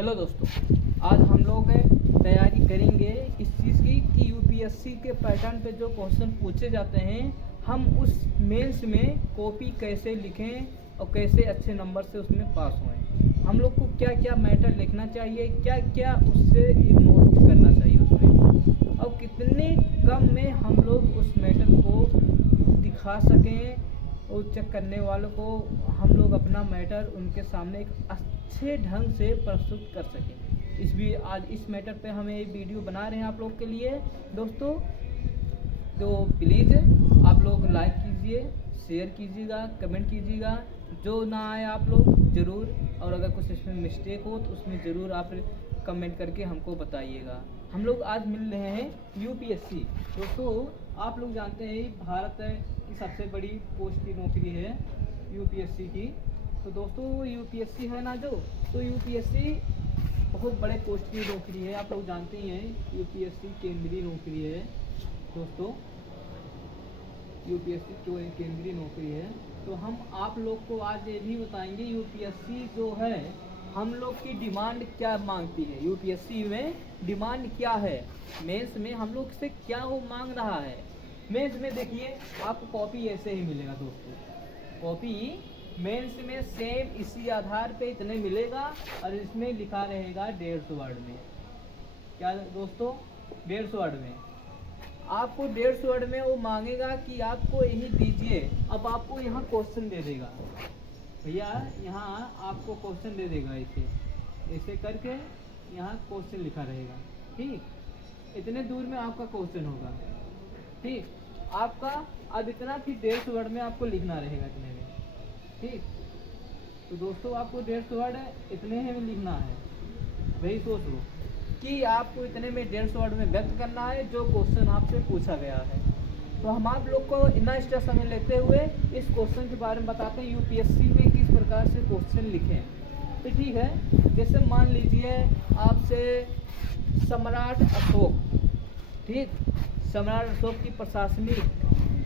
Hello दोस्तों, आज हम लोग तैयारी करेंगे इस चीज़ की कि यूपीएससी के पैटर्न पे जो क्वेश्चन पूछे जाते हैं हम उस मेंस में कॉपी कैसे लिखें और कैसे अच्छे नंबर से उसमें पास होएं। हम लोग को क्या क्या मैटर लिखना चाहिए, क्या क्या उससे नोट करना चाहिए उसमें, और कितने कम में हम लोग उस मैटर को दिखा सकें और चेक करने वालों को हम लोग अपना मैटर उनके सामने एक अच्छे ढंग से प्रस्तुत कर सकें। आज इस मैटर पे हमें ये वीडियो बना रहे हैं आप लोग के लिए दोस्तों। तो प्लीज़ आप लोग लाइक कीजिए, शेयर कीजिएगा, कमेंट कीजिएगा। जो ना आए आप लोग ज़रूर, और अगर कुछ इसमें मिस्टेक हो तो उसमें ज़रूर आप कमेंट करके हमको बताइएगा। हम लोग आज मिल रहे हैं यूपीएससी। दोस्तों आप लोग जानते हैं भारत की सबसे बड़ी पोस्ट की नौकरी है यूपीएससी की। तो दोस्तों यूपीएससी है ना जो, तो यूपीएससी बहुत बड़े पोस्ट की नौकरी है। आप लोग जानते ही हैं यूपीएससी केंद्रीय नौकरी है दोस्तों। यूपीएससी केंद्रीय नौकरी है। तो हम आप लोग को आज ये भी बताएंगे यूपीएससी जो है हम लोग की डिमांड क्या मांगती है, यूपीएससी में डिमांड क्या है, मेंस में हम लोग से क्या वो मांग रहा है। मेंस में देखिए आपको कॉपी ऐसे ही मिलेगा दोस्तों, कॉपी मेंस में सेम इसी आधार पे इतने मिलेगा और इसमें लिखा रहेगा 150 वर्ड में। क्या दोस्तों 150 वर्ड में आपको 150 वर्ड में वो मांगेगा कि आपको यही दीजिए। अब आपको यहाँ क्वेश्चन दे देगा भैया, यहाँ आपको क्वेश्चन दे देगा ऐसे करके यहाँ क्वेश्चन लिखा रहेगा। ठीक, इतने दूर में आपका क्वेश्चन होगा। ठीक, आपका अब इतना फिर 150 वर्ड में आपको लिखना रहेगा इतने में। ठीक, तो दोस्तों आपको 150 वर्ड इतने में लिखना है। वही सोच लो कि आपको इतने में 150 वर्ड में व्यक्त करना है जो क्वेश्चन आपसे पूछा गया है। तो हम आप लोग को इतना एक्स्ट्रा समय लेते हुए इस क्वेश्चन के बारे में बताते हैं यूपीएससी में किस प्रकार से क्वेश्चन लिखें। तो ठीक है, जैसे मान लीजिए आपसे सम्राट अशोक, ठीक, सम्राट अशोक की प्रशासनिक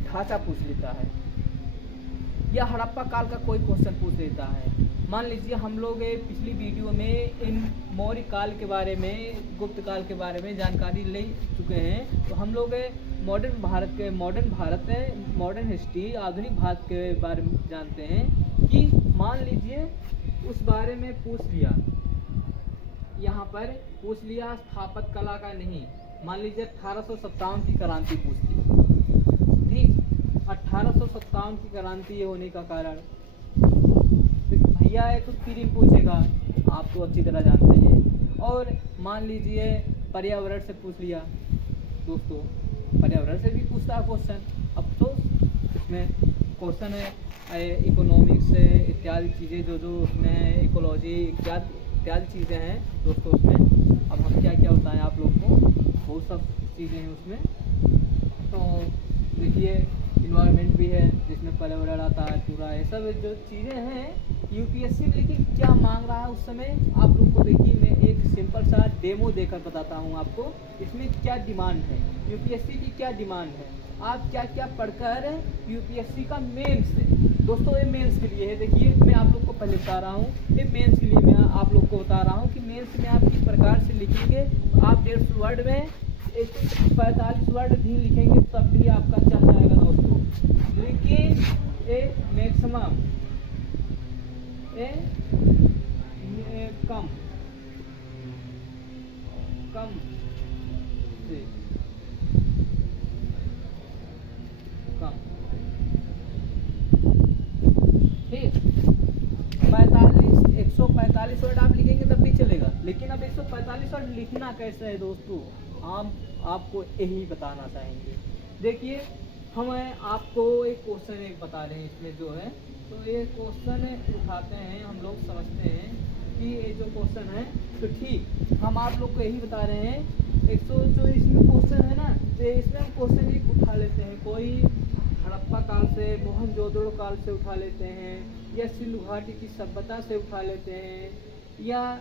ढांचा पूछ लेता है या हड़प्पा काल का कोई क्वेश्चन पूछ लेता है। मान लीजिए हम लोग पिछली वीडियो में इन मौर्य काल के बारे में, गुप्त काल के बारे में जानकारी ले चुके हैं। तो हम लोग मॉडर्न हिस्ट्री, आधुनिक भारत के बारे में जानते हैं कि मान लीजिए उस बारे में पूछ लिया, यहाँ पर पूछ लिया स्थापत्य कला का नहीं, मान लीजिए 1857 की क्रांति पूछ ली। ठीक, 1857 की क्रांति होने का कारण भैया तो तीन पूछेगा, आप तो अच्छी तरह जानते हैं। और मान लीजिए पर्यावरण से पूछ लिया दोस्तों, पर्यावरण से भी पूछता है क्वेश्चन। अब तो इसमें क्वेश्चन है इकोनॉमिक्स इत्यादि चीज़ें जो उसमें इकोलॉजी इत्यादि चीज़ें हैं दोस्तों उसमें। अब हम क्या क्या होता है आप लोग को बहुत सब चीज़ें हैं उसमें। तो देखिए इन्वायरमेंट भी है जिसमें पर्यावरण आता है, पूरा ये सब जो चीज़ें हैं यूपीएससी में। लेकिन क्या मांग रहा है उस समय आप लोग को देखिए, मैं एक सिंपल सा डेमो देकर बताता हूँ आपको इसमें क्या डिमांड है, यूपीएससी की क्या डिमांड है, आप क्या क्या पढ़कर यूपीएससी का मेंस है दोस्तों। ये मेंस के लिए है। देखिए मैं आप लोग को पहले बता रहा हूँ, ये मेंस के लिए मैं आप लोग को बता रहा हूँ कि मेंस में आप किस प्रकार से लिखेंगे। आप 150 वर्ड में 45 वर्ड भी लिखेंगे तब भी आपका चल जाएगा दोस्तों। लेकिन ए मैक्सिमम कम से कम, ठीक, 145 वर्ड आप लिखेंगे तब भी चलेगा। लेकिन अब 145 वर्ड लिखना कैसे है दोस्तों, हम आपको यही बताना चाहेंगे। देखिए हम आपको एक क्वेश्चन बता रहे हैं इसमें जो है। तो ये क्वेश्चन उठाते हैं, हम लोग समझते हैं कि ये जो क्वेश्चन है तो ठीक, हम आप लोग को यही बता रहे हैं। 100 जो इसमें क्वेश्चन है ना, तो इसमें हम क्वेश्चन एक उठा लेते हैं, कोई हड़प्पा काल से, मोहनजोदड़ो काल से उठा लेते हैं, या सिंधु घाटी की सभ्यता से उठा लेते हैं, या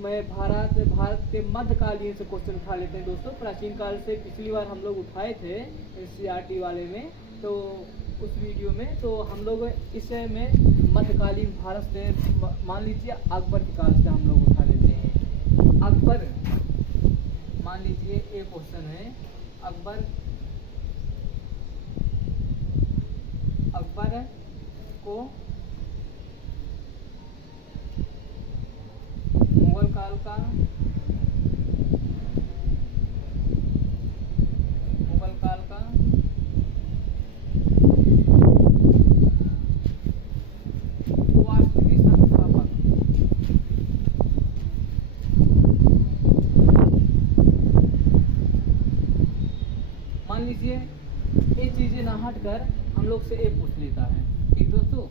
भारत के मध्यकालीन से क्वेश्चन उठा लेते हैं दोस्तों। प्राचीन काल से पिछली बार हम लोग उठाए थे एनसीईआरटी वाले में, तो उस वीडियो में। तो हम लोग इस में मध्यकालीन भारत से मान लीजिए अकबर के काल से हम लोग उठा लेते हैं। अकबर, मान लीजिए एक क्वेश्चन है, अकबर को मुगल काल का वास्तविक संस्थापक, मान लीजिए ये चीजें ना हट कर हम लोग से एक पूछ लेता है। ठीक दोस्तों,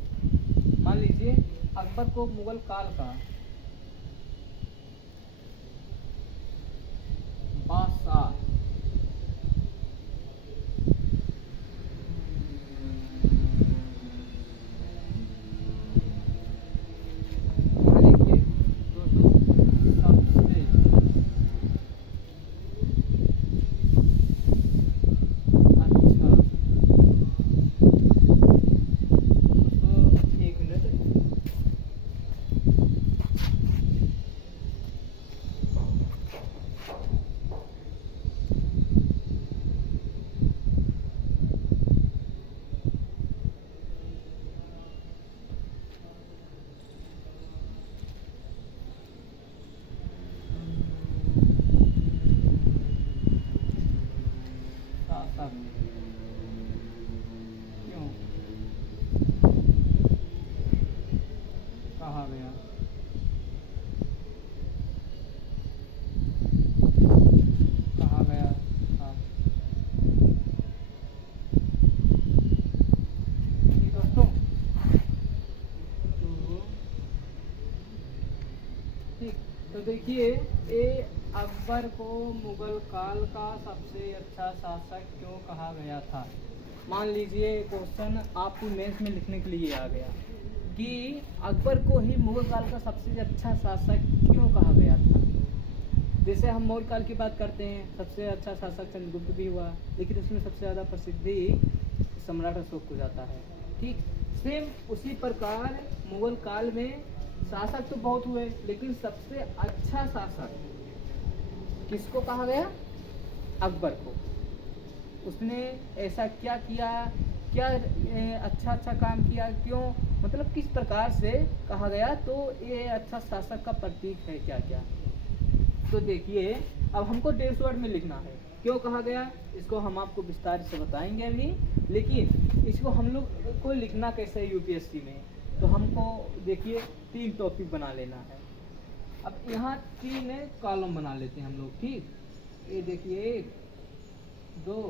मान लीजिए अकबर को मुगल काल का बादशाह क्यों कहा गया? कहा गया था। ठीक दोस्तों, ठीक तो देखिए ये अकबर को मुगल काल का सबसे अच्छा शासक क्यों कहा गया था। मान लीजिए क्वेश्चन आपको मेंस में लिखने के लिए आ गया कि अकबर को ही मुगल काल का सबसे अच्छा शासक क्यों कहा गया था। जैसे हम मौर्य काल की बात करते हैं, सबसे अच्छा शासक चंद्रगुप्त भी हुआ, लेकिन उसमें सबसे ज़्यादा प्रसिद्धि सम्राट अशोक को जाता है। ठीक सेम उसी प्रकार मुगल काल में शासक तो बहुत हुए, लेकिन सबसे अच्छा शासक किसको कहा गया? अकबर को। उसने ऐसा क्या किया, क्या अच्छा अच्छा काम किया, क्यों, मतलब किस प्रकार से कहा गया, तो ये अच्छा शासक का प्रतीक है क्या क्या। तो देखिए अब हमको 150 वर्ड में लिखना है, क्यों कहा गया इसको हम आपको विस्तार से बताएंगे अभी। लेकिन इसको हम लोग को लिखना कैसे है यूपीएससी में, तो हमको देखिए 3 टॉपिक बना लेना है। अब यहाँ 3 कॉलम बना लेते हैं हम लोग। ठीक, ये देखिए 1 2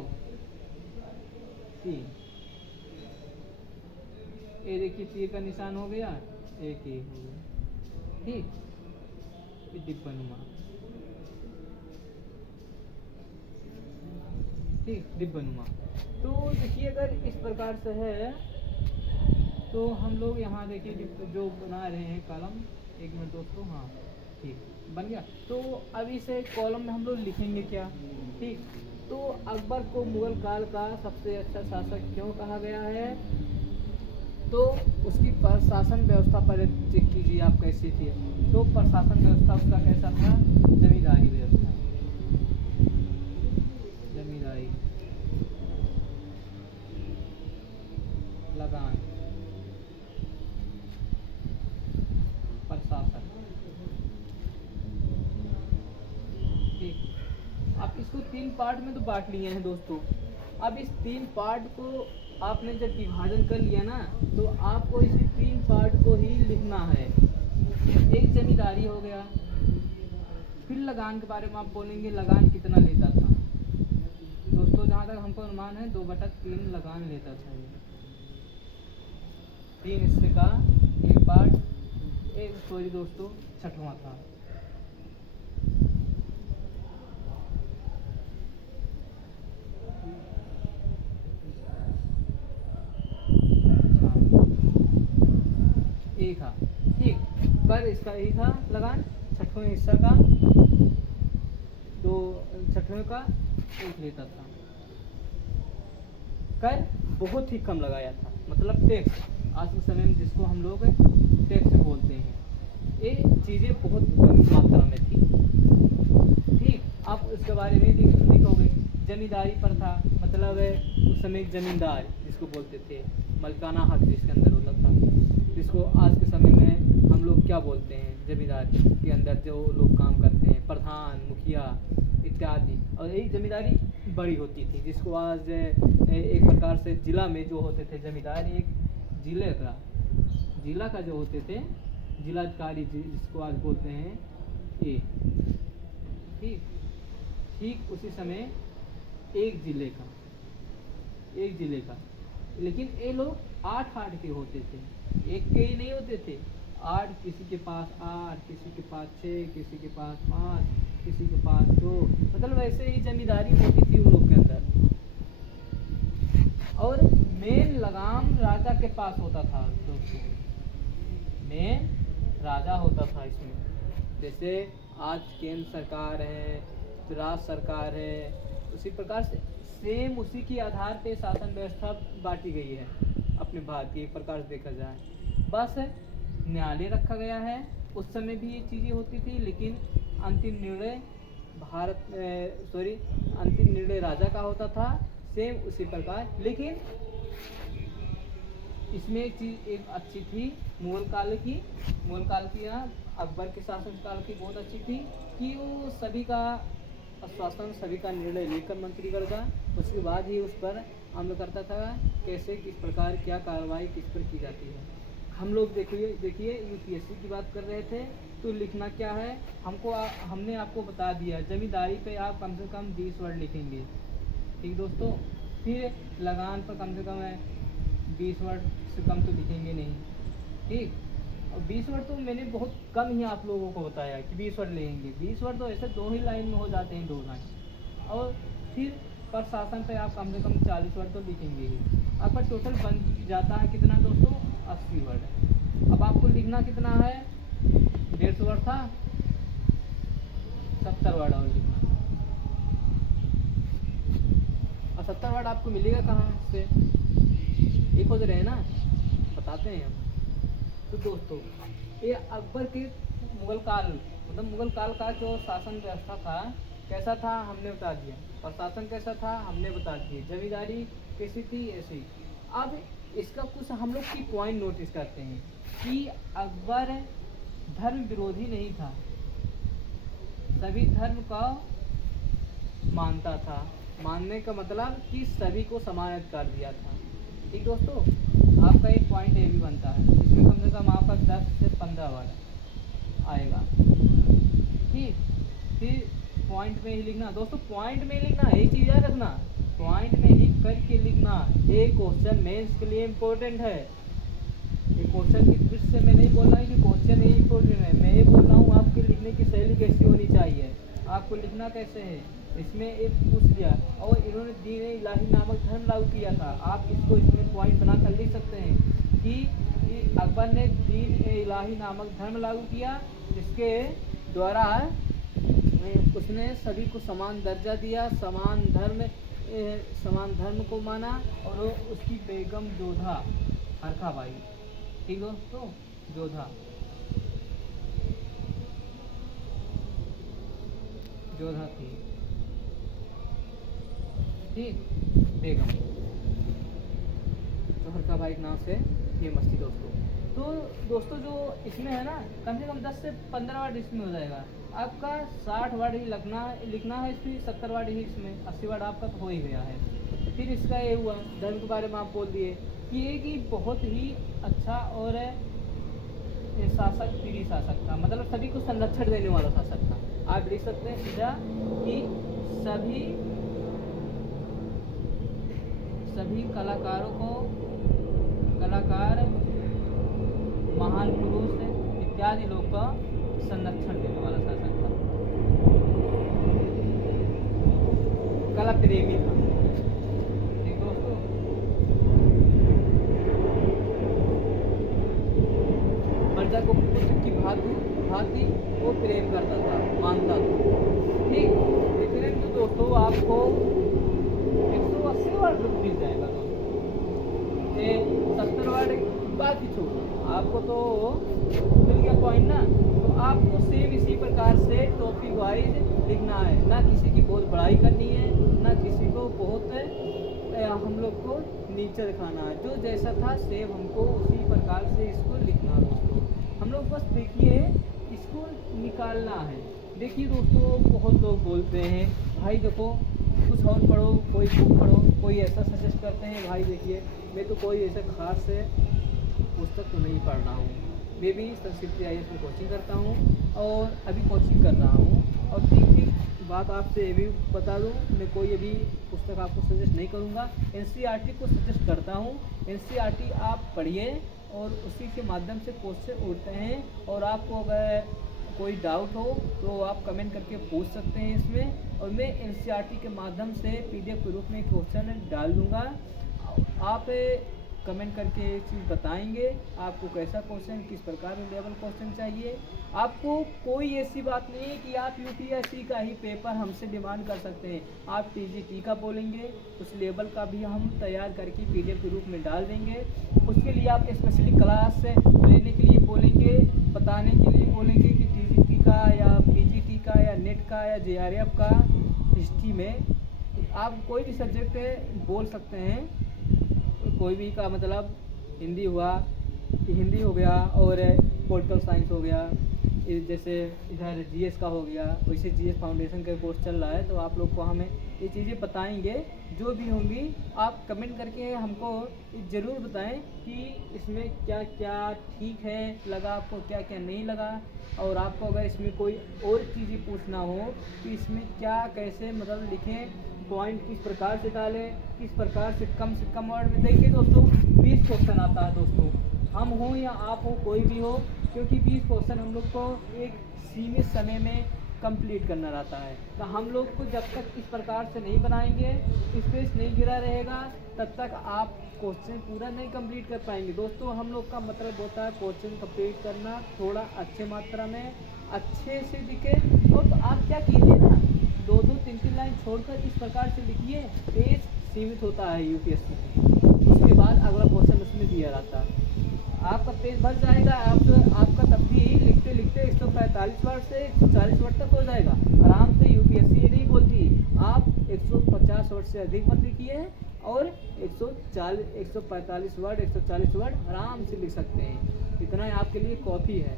3, ये देखिए तीर का निशान हो गया, एक ही हो गया। ठीक, ये डिब्बानुमा, ठीक डिब्बानुमा। तो देखिए अगर इस प्रकार से है तो हम लोग यहाँ देखिए जो बना रहे हैं कॉलम, 1 मिनट दोस्तों, हाँ ठीक बन गया। तो अब इस कॉलम में हम लोग लिखेंगे क्या। ठीक, तो अकबर को मुगल काल का सबसे अच्छा शासक क्यों कहा गया है, तो उसकी प्रशासन व्यवस्था पर चेक कीजिए आप कैसी थी। तो प्रशासन व्यवस्था उसका कैसा था, जमींदारी व्यवस्था, जमींदारी, लगान, प्रशासन। ठीक, आप इसको 3 पार्ट में तो बांट लिए हैं दोस्तों। अब इस 3 पार्ट को आपने जब विभाजन कर लिया ना, तो आपको इसी 3 पार्ट को ही लिखना है। एक जमींदारी हो गया, फिर लगान के बारे में आप बोलेंगे लगान कितना लेता था दोस्तों। जहाँ तक हमको अनुमान है 2/3 लगान लेता था। 3 हिस्से का एक पार्ट, एक सॉरी दोस्तों 6वां था। एक था, ठीक, पर इसका यही था लगान 6वां हिस्सा का 6वां का 1 लेता था। कर बहुत ही कम लगाया था, मतलब टैक्स, आज के समय में जिसको हम लोग टैक्स बोलते हैं, ये चीज़ें बहुत कम मात्रा में थी। ठीक, आप उसके बारे में लिखोगे। जमींदारी पर था, मतलब उस समय जमींदार जिसको बोलते थे, मलकाना हक जिसके अंदर होता था, जिसको आज के समय में हम लोग क्या बोलते हैं, जमींदार के अंदर जो लोग काम करते हैं, प्रधान, मुखिया इत्यादि। और यही जमींदारी बड़ी होती थी, जिसको आज एक प्रकार से जिला में जो होते थे जमींदार, एक जिला का जो होते थे जिलाधिकारी, जिसको आज बोलते हैं ये। ठीक उसी समय एक जिले का, लेकिन ये लोग 8 के होते थे, एक के ही नहीं होते थे, 8, किसी के पास 8, किसी के पास 6, किसी के पास 5, किसी के पास 2, मतलब वैसे ही जमींदारी होती थी उन लोग के अंदर। और मेन लगाम राजा के पास होता था दोस्तों, मेन राजा होता था इसमें। जैसे आज केंद्र सरकार है, राज्य सरकार है, उसी प्रकार से सेम उसी के आधार पे शासन व्यवस्था बांटी गई है अपने भारत की, एक प्रकार से देखा जाए। बस न्यायालय रखा गया है, उस समय भी ये चीज़ें होती थी, लेकिन अंतिम निर्णय राजा का होता था, सेम उसी प्रकार। लेकिन इसमें एक चीज़ एक अच्छी थी मुगल काल की यहाँ अकबर के शासन काल की बहुत अच्छी थी कि वो सभी का आश्वासन, सभी का निर्णय लेकर मंत्रीगण का, उसके बाद ही उस पर अमल करता था, कैसे किस प्रकार क्या कार्रवाई किस पर की जाती है। हम लोग देखिए यूपीएससी की बात कर रहे थे, तो लिखना क्या है, हमने आपको बता दिया, जमींदारी पे आप कम से कम 20 वर्ड लिखेंगे। ठीक दोस्तों, फिर लगान पर कम से कम 20 वर्ड से कम तो लिखेंगे नहीं। ठीक, और 20 वर्ड तो मैंने बहुत कम ही आप लोगों को बताया कि 20 वर्ड लेंगे। 20 वर्ड तो ऐसे 2 ही लाइन में हो जाते हैं, 2 लाइन। और फिर प्रशासन पे आप कम से कम 40 वर्ड तो लिखेंगे ही। आपका टोटल बन जाता है कितना दोस्तों, 80 वर्ड। अब आपको लिखना कितना है, 150 वर्ड था, 70 वर्ड और लिखना। और 70 वर्ड आपको मिलेगा कहाँ से, ये खोज रहे हैं ना, बताते हैं हम। तो दोस्तों ये अकबर के मुगल काल का जो शासन व्यवस्था था कैसा था हमने बता दिया, प्रशासन कैसा था हमने बता दिया, जमींदारी कैसी थी ऐसी। अब इसका कुछ हम लोग की पॉइंट नोटिस करते हैं कि अकबर धर्म विरोधी नहीं था, सभी धर्म का मानता था। मानने का मतलब कि सभी को समान अधिकार दिया था। ठीक दोस्तों, आपका एक पॉइंट ये भी बनता है, इसमें कम से कम आपका 10 से 15 वर्ड आएगा। ठीक, फिर पॉइंट में ही लिखना दोस्तों, पॉइंट में लिखना, यही चीज़ याद रखना, पॉइंट में ही करके लिखना। ये क्वेश्चन मेंस के लिए इम्पोर्टेंट है। ये क्वेश्चन की दृष्टि से मैं नहीं बोल रहा हूँ कि क्वेश्चन ही इम्पोर्टेंट है, मैं ये बोल रहा हूँ आपके लिखने की शैली कैसी होनी चाहिए, आपको लिखना कैसे है। इसमें एक पूछ दिया और इन्होंने दीन इलाही नामक धर्म लागू किया था, आप इसको इसमें पॉइंट बनाकर लिख सकते हैं कि अकबर ने दीन इलाही नामक धर्म लागू किया, जिसके द्वारा उसने सभी को समान दर्जा दिया, समान धर्म को माना, और उसकी बेगम जोधा हरखाबाई, ठीक दोस्तों, जोधा थी, ठीक, बेगम तो हरखाबाई के नाम से फेमस थी दोस्तों। तो दोस्तों जो इसमें है ना, कम से कम 10 से 15 वर्ड इसमें हो जाएगा। आपका 60 वर्ड ही लिखना है, इसमें 70 वर्ड ही इसमें, 80 वर्ड आपका तो हो ही गया है। फिर इसका ये हुआ धर्म के बारे में आप बोल दिए कि ये कि बहुत ही अच्छा और प्रिय शासक था, मतलब सभी को संरक्षण देने वाला शासक था। आप लिख सकते हैं सीधा कि सभी कलाकार, महान पुरुष इत्यादि लोग का संरक्षण देने वाला शासक था, कला प्रेमी था। ठीक दोस्तों, प्रजा को पुत्र की भांति वो प्रेम करता था, मानता था। ठीक, इतने तो दोस्तों आपको 180 वर्ड मिल जाएगा दोस्तों, जैसे 70 वर्ड बाकी छोड़ो, आपको तो मिल गया पॉइंट ना। तो आपको सेम इसी प्रकार से टॉपिक वाइज लिखना है, ना किसी की बहुत बड़ाई करनी है, ना किसी को बहुत हम लोग को नीचे दिखाना है। जो जैसा था सेम हमको उसी प्रकार से इसको लिखना है दोस्तों। हम लोग बस देखिए इसको निकालना है। देखिए दोस्तों, बहुत लोग बोलते हैं भाई देखो कुछ और पढ़ो, कोई बुक पढ़ो, कोई ऐसा सजेस्ट करते हैं। भाई देखिए मैं तो कोई ऐसा खास है पुस्तक तो नहीं पढ़ रहा हूँ। मैं भी संस्कृत IAS में कोचिंग करता हूँ और अभी कोचिंग कर रहा हूँ। और ठीक बात आपसे ये भी बता दूँ, मैं कोई अभी पुस्तक आपको सजेस्ट नहीं करूँगा, NCERT को सजेस्ट करता हूँ। NCERT आप पढ़िए और उसी के माध्यम से क्वेश्चन उठते हैं। और आपको अगर कोई डाउट हो तो आप कमेंट करके पूछ सकते हैं इसमें, और मैं NCERT के माध्यम से PDF के रूप में क्वेश्चन डाल दूँगा। आप कमेंट करके एक चीज़ बताएंगे आपको कैसा क्वेश्चन, किस प्रकार का लेवल क्वेश्चन चाहिए। आपको कोई ऐसी बात नहीं है कि आप UPSC का ही पेपर हमसे डिमांड कर सकते हैं। आप TGT का बोलेंगे, उस लेवल का भी हम तैयार करके PDF के रूप में डाल देंगे। उसके लिए आप स्पेशली क्लास लेने के लिए बोलेंगे, बताने के लिए बोलेंगे कि TGT का या PGT का या नेट का या JRF का हिस्ट्री में आप कोई भी सब्जेक्ट बोल सकते हैं। कोई भी का मतलब हिंदी हुआ कि हिंदी हो गया, और पॉलिटिकल साइंस हो गया, जैसे इधर GS का हो गया, वैसे GS फाउंडेशन का कोर्स चल रहा है। तो आप लोग को हमें ये चीज़ें बताएंगे, जो भी होंगी आप कमेंट करके हमको ज़रूर बताएं कि इसमें क्या क्या ठीक है लगा आपको, क्या क्या नहीं लगा। और आपको अगर इसमें कोई और चीज़ें पूछना हो कि इसमें क्या कैसे मतलब लिखें, पॉइंट किस प्रकार से डालें, किस प्रकार से कम वर्ड में। देखिए दोस्तों 20 क्वेश्चन आता है दोस्तों, हम हो या आप हो कोई भी हो, क्योंकि 20 क्वेश्चन हम लोग को एक सीमित समय में कंप्लीट करना रहता है। तो हम लोग को जब तक इस प्रकार से नहीं बनाएंगे, स्पेस नहीं गिरा रहेगा, तब तक आप क्वेश्चन पूरा नहीं कंप्लीट कर पाएंगे। दोस्तों हम लोग का मतलब होता है क्वेश्चन कंप्लीट करना थोड़ा अच्छे मात्रा में, अच्छे से दिखे। और तो आप क्या कीजिए ना, 2-2, 3-3 लाइन छोड़कर इस प्रकार से लिखिए, पेज सीमित होता है UPSC में। उसके बाद अगला क्वेश्चन उसमें दिया रहता है, आपका पेज भर जाएगा। आपका तब भी लिखते लिखते 145 वर्ड से 140 वर्ड तक हो जाएगा आराम से। UPSC ये नहीं बोलती आप 150 वर्ड से अधिक मत लिखिए, और 145 वर्ड 140 वर्ड आराम से लिख सकते हैं। इतना ही आपके लिए कॉफ़ी है,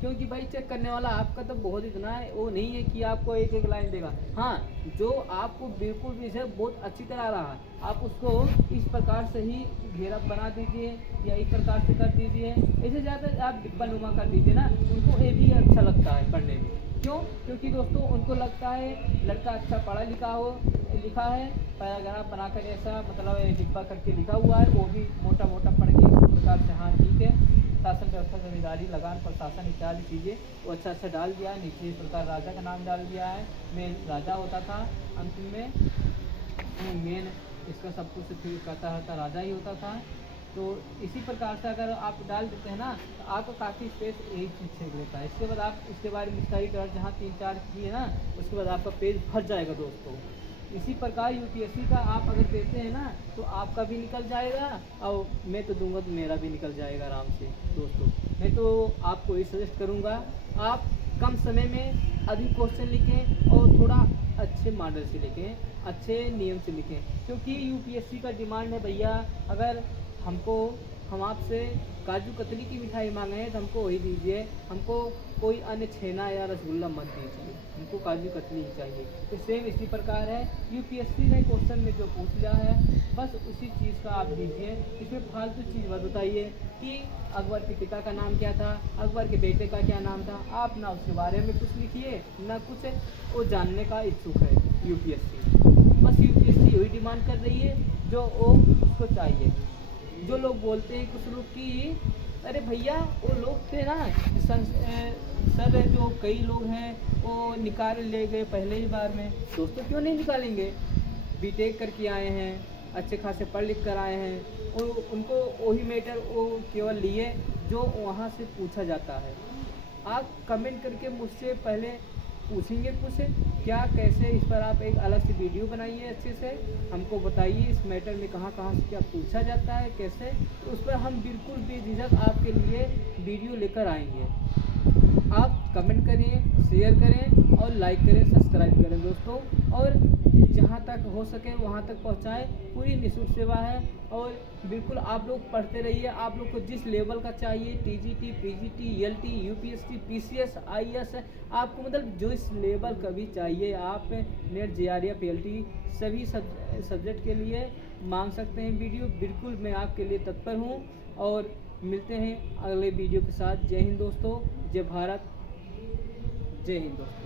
क्योंकि भाई चेक करने वाला आपका तो बहुत इतना है वो नहीं है कि आपको एक एक लाइन देगा। हाँ, जो आपको बिल्कुल भी से बहुत अच्छी तरह रहा, आप उसको इस प्रकार से ही घेरा बना दीजिए या इस प्रकार से कर दीजिए। ऐसे ज़्यादा आप डिब्बा नुमा कर दीजिए ना, उनको ये भी अच्छा लगता है पढ़ने में। क्यों? क्योंकि दोस्तों उनको लगता है लड़का अच्छा पढ़ा लिखा है, पैराग्राफ बनाकर ऐसा मतलब डिब्बा करके लिखा हुआ है, वो भी मोटा मोटा पढ़ के इस प्रकार से। हाँ ठीक है, शासन व्यवस्था जिम्मेदारी लगान प्रशासन इत्यादि चीज़ें वो अच्छा डाल दिया। नीचे इस प्रकार राजा का नाम डाल दिया है, मेन राजा होता था, अंतिम में मेन इसका सब कुछ फिर कहता था राजा ही होता था। तो इसी प्रकार से अगर आप डाल देते हैं ना, तो आपको काफ़ी स्पेस एक चीज़ छेड़ लेता है। इसके बाद आप इसके बारे में स्टडी कर जहाँ 3-4 किए ना, उसके बाद आपका पेज भर जाएगा दोस्तों। इसी प्रकार UPSC का आप अगर देते हैं ना, तो आपका भी निकल जाएगा, और मैं तो दूंगा तो मेरा भी निकल जाएगा आराम से दोस्तों। मैं तो आपको ये सजेस्ट करूँगा, आप कम समय में अधिक क्वेश्चन लिखें और थोड़ा अच्छे मॉडल से लिखें, अच्छे नियम से लिखें। क्योंकि UPSC का डिमांड है भैया, अगर हम आपसे काजू कतली की मिठाई मांगे हैं तो हमको वही दीजिए, हमको कोई अन्य छेना या रसगुल्ला मत दीजिए, हमको काजू कतली ही चाहिए। तो सेम इसी प्रकार है, UPSC ने क्वेश्चन में जो पूछ लिया है बस उसी चीज़ का आप दीजिए। इसमें फालतू चीज़ मत बताइए कि अकबर के पिता का नाम क्या था, अकबर के बेटे का क्या नाम था। आप ना उसके बारे में कुछ लिखिए ना कुछ, वो जानने का इच्छुक है UPSC। बस UPSC वही डिमांड कर रही है जो वो उसको चाहिए। जो लोग बोलते हैं कुछ लोग कि अरे भैया वो लोग थे ना सर, जो कई लोग हैं वो निकाल ले गए पहले ही बार में। दोस्तों क्यों नहीं निकालेंगे? BTech करके आए हैं, अच्छे खासे पढ़ लिख कर आए हैं, और उनको वही मैटर वो केवल लिए जो वहाँ से पूछा जाता है। आप कमेंट करके मुझसे पहले पूछेंगे कुछ क्या कैसे, इस पर आप एक अलग से वीडियो बनाइए, अच्छे से हमको बताइए इस मैटर में कहाँ कहाँ से क्या पूछा जाता है कैसे, तो उस पर हम बिल्कुल बेझिझक आपके लिए वीडियो लेकर आएंगे। आप कमेंट करें, शेयर करें और लाइक करें, सब्सक्राइब करें दोस्तों, और जहाँ तक हो सके वहाँ तक पहुँचाएं। पूरी निःशुल्क सेवा है और बिल्कुल आप लोग पढ़ते रहिए। आप लोग को जिस लेवल का चाहिए, TGT, PGT, ELT, UPSC, PCS, IAS, आपको मतलब जो इस लेवल का भी चाहिए आप नेट, जेआरएफ, एलटी सभी सब्जेक्ट के लिए मांग सकते हैं वीडियो। बिल्कुल मैं आपके लिए तत्पर हूँ और मिलते हैं अगले वीडियो के साथ। जय हिंद दोस्तों, जय भारत, जय हिंद दोस्तों।